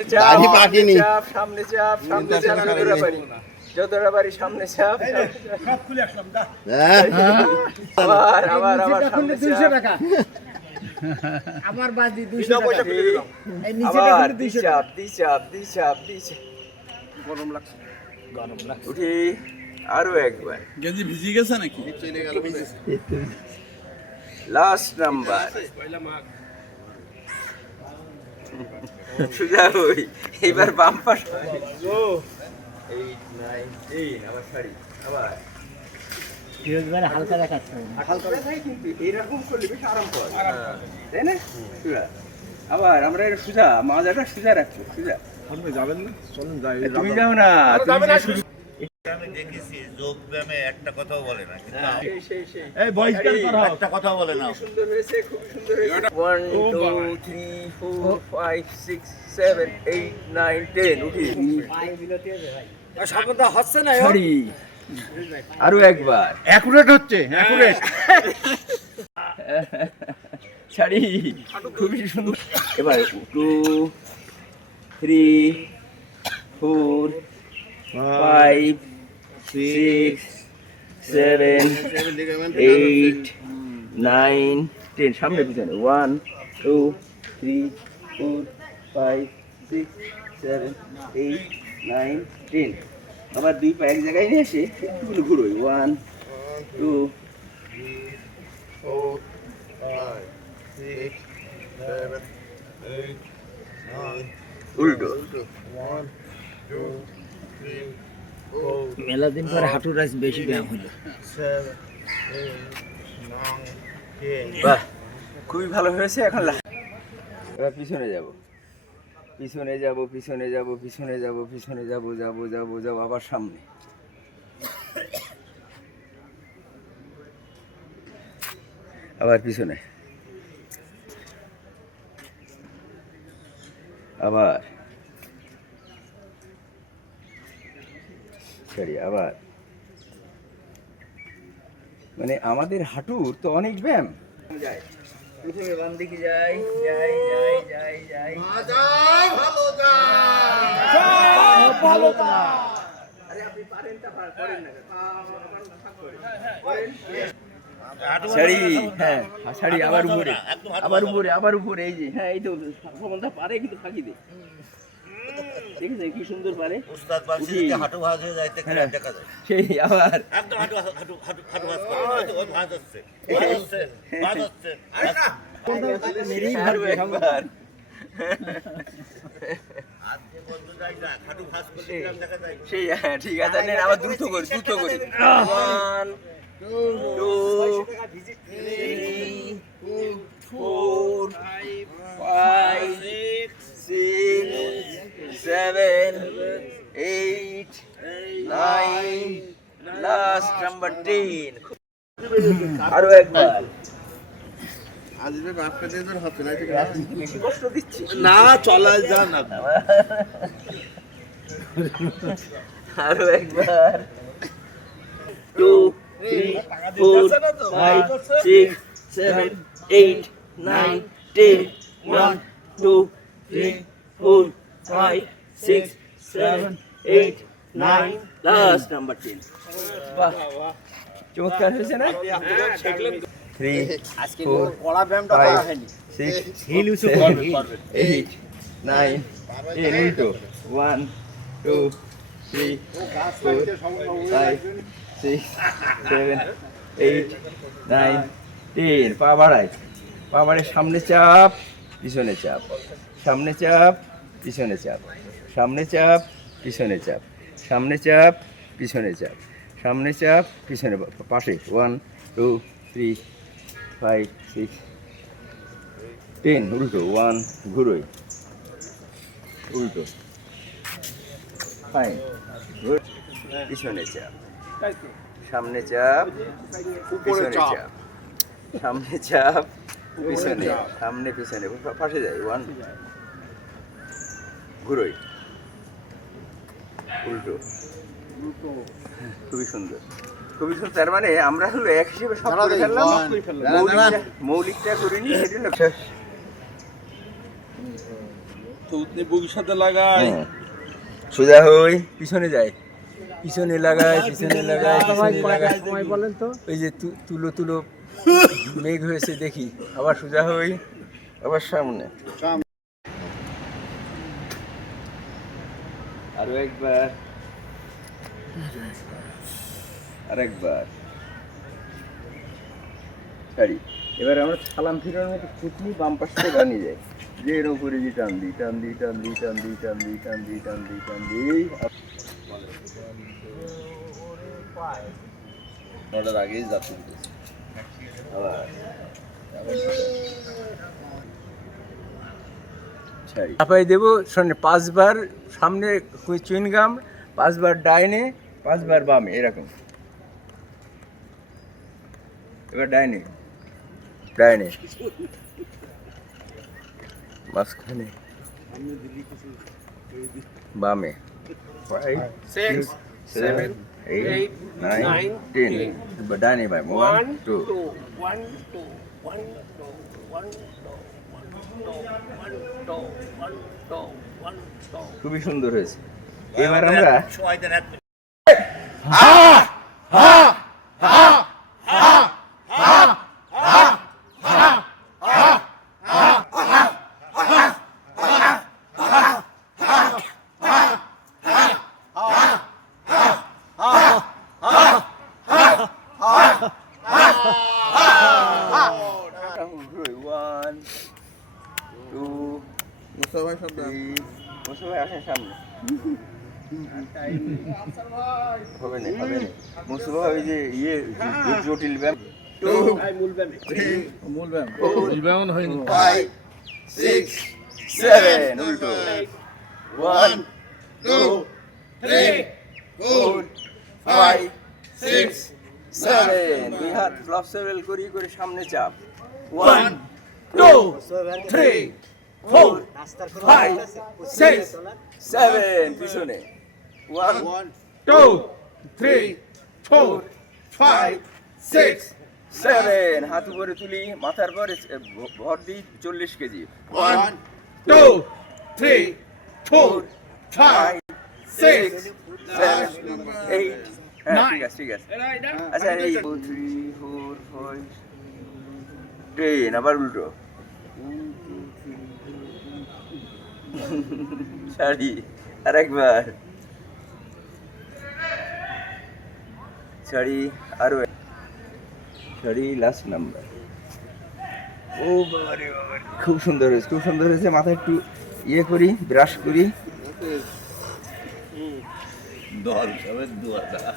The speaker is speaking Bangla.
দাড়ি পাকেনি। সামনে চাপ যতটা পারি সামনে চাপ সব খুলে আসলাম দা আবার সামনে চাপ আমার বাজি 200 টাকা এই নিচেটা আবার খুলে 200 টাকা চাপ গরম লাগছে উঠি আরো একবার গেঞ্জি ভিজে গেছে নাকি? লাস্ট নাম্বার সুজা হই এবার বাম পাশ 8 9 10 আবার শাড়ি আবার ফিরোজ ভাই হালকা দেখাচ্ছে হালকা দেখাই কিন্তু এরকম করলে বেশ আরাম পাওয়া যায় তাই না সুজা আবার আমরা এটা সুজা মাজাটা সুজা রাখছি সুজা আপনি যাবেন না? চলুন যাই। তুমি যাও না তুমি যে শুরু আমি দেখেছি যোগ ব্যায়ামে একটা কথাও বলে না কিন্তু সেই এই বহিষ্কার করা হোক। একটা কথাও বলে না সুন্দর হয়েছে খুব সুন্দর হয়েছে 1 2 3 4 5 6 7 8 9 10 উঠি পায়ে বিলতি হবে ভাই সাবধান হচ্ছে না শাড়ি আরো একবার অ্যাকুরেট হচ্ছে, অ্যাকুরেট। শাড়ি খুবই সুন্দর এবার 2 3 4 5 6 7 8 9 10 সামনে পিছনে 1 2 3 4 5 6 7 8 9 10 আবার দুই পা এক জায়গায় নিয়ে এসে একটুগুলো ঘুরোই 1 2 উল্টো মেলা দিন পরে হাঁটুর রাইস বেশি ব্যায়াম হলো বাহ খুবই ভালো হয়েছে এখন এবার পিছনে যাব আবার সামনে আবার পিছনে আবার সরি আবার মানে আমাদের হাঁটুর তো অনেক ব্যায়াম যায় প্রথমে বাম দিকে যাই আরে আপনি পারেন তা করেন না শাড়ি হ্যাঁ শাড়ি আবার উপরে এই যে হ্যাঁ এই তো সমন্ধা পারে কিন্তু ফাঁকি দে দেখেছেন কি সুন্দর পারে উস্তাদ বাসি উঠি। হাঁটু ভাঁজ হয়ে যাইতে গেলে দেখা যায় সেই আবার একদম হাঁটু ভাঁজ করে ওই ভাঁজ হচ্ছে আরো একবার আজকে বন্ধু যাই না হাঁটু ভাঁজ করলে কিরম দেখা যায় সেই হ্যাঁ ঠিক আছে নেন আবার দ্রুত করি 1 2 3 4 5 6 7 8 9 লাস্ট নাম্বার 10 আরো একবার আজকে বাপকে দিয়ে তোর হচ্ছে না, ঠিক আছে? বেশি কষ্ট দিচ্ছি না, চলা যায় না। আরো একবার 2 3 4 5 6 7 8 9 10 1 2 3 4 5 6 7 8 9 লাস্ট নাম্বার 10 বাহ চমৎকার হয়েছে না 3 আজকে 4 কড়া ব্যায়ামটা 5 করা হয়নি 6 হিল উঁচু 7 করবে 8 9 10 উল্টো 1 2 3 4 5 6 7 8 9 10 পা বাড়ায় সামনে চাপ পিছনে চাপ সামনে চাপ পিছনে চাপ সামনে চাপ পিছনে চাপ সামনে চাপ পিছনে চাপ সামনে চাপ পিছনে পাশে 1 2 3 5 6 10 উল্টো 1 ঘুরোই উল্টো ফাইন গুড পিছনে চাপ সামনে চাপ পিছনে চাপ সামনে চাপ পিছনে সামনে পিছনে পাশে যাই 1 ঘুরোই উল্টো খুবই সুন্দর তার মানে আমরা হলো এক হিসেবে সব করে ফেললাম মৌলিকটা করিনি সেটা বুকের সাথে লাগাই সোজা হই পিছনে যায়, পিছনে লাগায়, পিছনে লাগায়, পিছনে লাগায়। বলেন তো ওই যে তুলো তুলো মেঘ হয়েছে দেখি, আবার সোজা হই, আবার সামনে। আরো একবার, আরেকবার ছাড়ি। এবার আমরা সালাম ফিরানোর মতো কুটনি বাম পাশ থেকে বানিয়ে যায়, যে এর উপরে যে টান দিই, টান দিই, টান দিই, টান দিই, টান দিই, টান দিই, টান দিই, টান দিই। ওটার আগেই যাচ্ছে আবার ছাড়ি। চাপাই দেবো, শোনে 5 বার সামনে চুইনগাম, 5 বার ডাইনে, 5 বার বামে, এরকম। এবার ডাইনে, ডাইনে, মাঝখানে, বামে, 5 6 7 8 9 10, এবার ডাইনে বামে, 1 2 খুবই সুন্দর হয়েছে। এবার আমরা সময় দেন 1 মিনিট। ওয়ান টু মুস্তাফা ভাই শব্দ মুসা ভাই আসেন সামনে। হবে না, হবে না। মুসা ভাই ওই যে জটিল ব্যায়াম। মূল ব্যায়াম ব্যায়াম হয়নি 5 6 7 উল্টো 1 2 3 4 5 6 7 দুই হাত ফ্লক্সিবল করি করে সামনে চাপ 1 2 3 4 5 6 7 পিছনে 1 2 3 4 5 6 7 হাত উপরে তুলি, মাথার পরে ভর দিই 40 কেজি 1 2 3 4 5 6 7 8 হ্যাঁ ঠিক আছে ঠিক আছে। আচ্ছা এই 2 3 4 5 10 আবার উল্টো ছাড়ি, আরেকবার ছাড়ি, আরো ছাড়ি, লাস্ট নাম্বার। ও বাবারে বাবারে, খুব সুন্দর হয়েছে, খুব সুন্দর হয়েছে। মাথায় একটু ইয়ে করি, ব্রাশ করি। দল সবে 2000